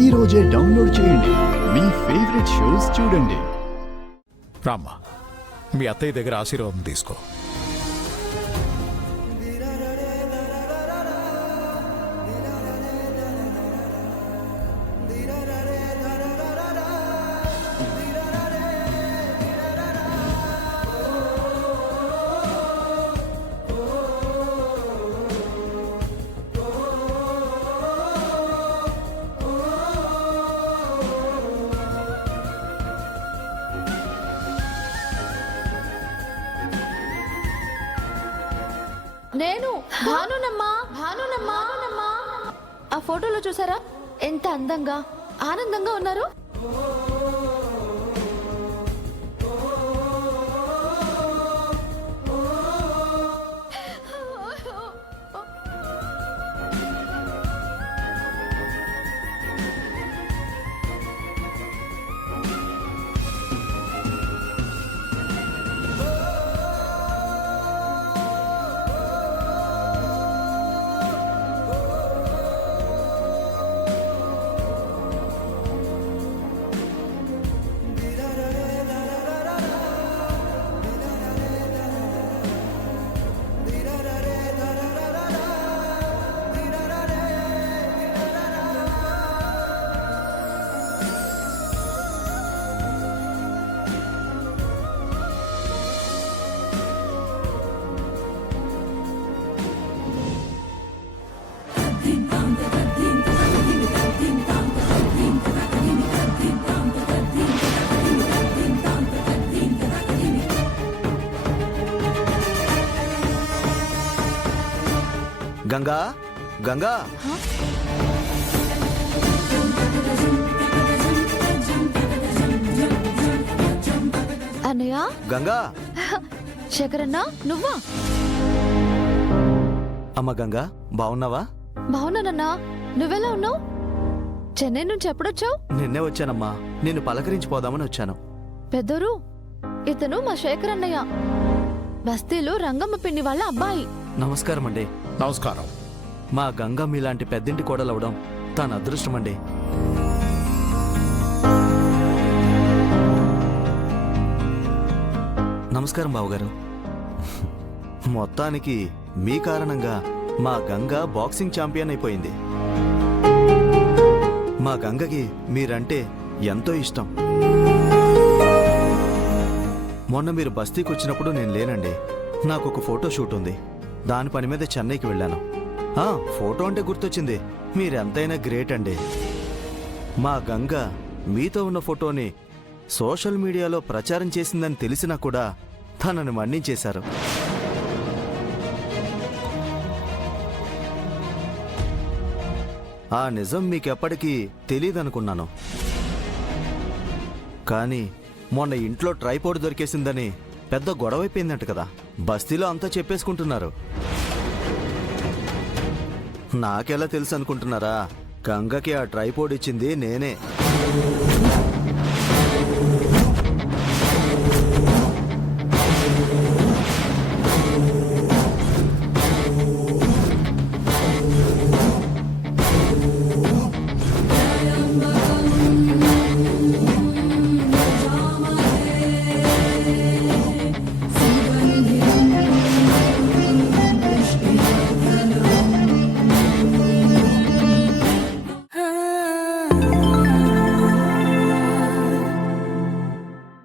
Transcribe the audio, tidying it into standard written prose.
ఈ రోజే డౌన్లోడ్ చేయండి. మీ ఫేవరెట్ షోస్ చూడండి. రామ్మా, మీ అత్తయ్య దగ్గర ఆశీర్వాదం తీసుకో. నేను భానునమ్మా. ఆ ఫోటోలో చూసారా ఎంత అందంగా ఆనందంగా ఉన్నారు? గంగా, గంగా, అన్నయ్య. గంగా. శేఖరన్న, నువ్వా? అమ్మ గంగా, బావున్నావా? బావున్నానన్నా. నువ్వెలా ఉన్నావు? చెన్నై నుంచి ఎప్పుడొచ్చావు? నిన్నే వచ్చానమ్మా. నిన్ను పలకరించిపోదామని వచ్చాను. పెద్దోరు, ఇతను మా శేఖరన్నయ్య, బస్తీలో రంగమ్మ పిన్ని వాళ్ళ అబ్బాయి. నమస్కారం అండి. నమస్కారం. మా గంగా మీలాంటి పెద్దింటి కోడలవడం తన అదృష్టం అండి. నమస్కారం బావగారు. మొత్తానికి మీ కారణంగా మా గంగ బాక్సింగ్ ఛాంపియన్ అయిపోయింది. మా గంగకి మీరంటే ఎంతో ఇష్టం. మొన్న మీరు బస్తీకి వచ్చినప్పుడు నేను లేనండి. నాకు ఒక ఫోటో షూట్ ఉంది. దాని పని మీద చెన్నైకి వెళ్ళాను. ఫోటో అంటే గుర్తొచ్చింది. మీరెంతైనా గ్రేట్ అండి. మా గంగ మీతో ఉన్న ఫోటోని సోషల్ మీడియాలో ప్రచారం చేసిందని తెలిసినా కూడా తనని మన్నించేశారు. ఆ నిజం మీకెప్పటికీ తెలీదనుకున్నాను. కానీ మొన్న ఇంట్లో ట్రైపోడ్ దొరికేసిందని పెద్ద గొడవైపోయిందంట కదా. బస్తీలో అంతా చెప్పేసుకుంటున్నారు. నాకెలా తెలుసు అనుకుంటున్నారా? గంగకి ఆ ట్రైపోడ్ ఇచ్చింది నేనే.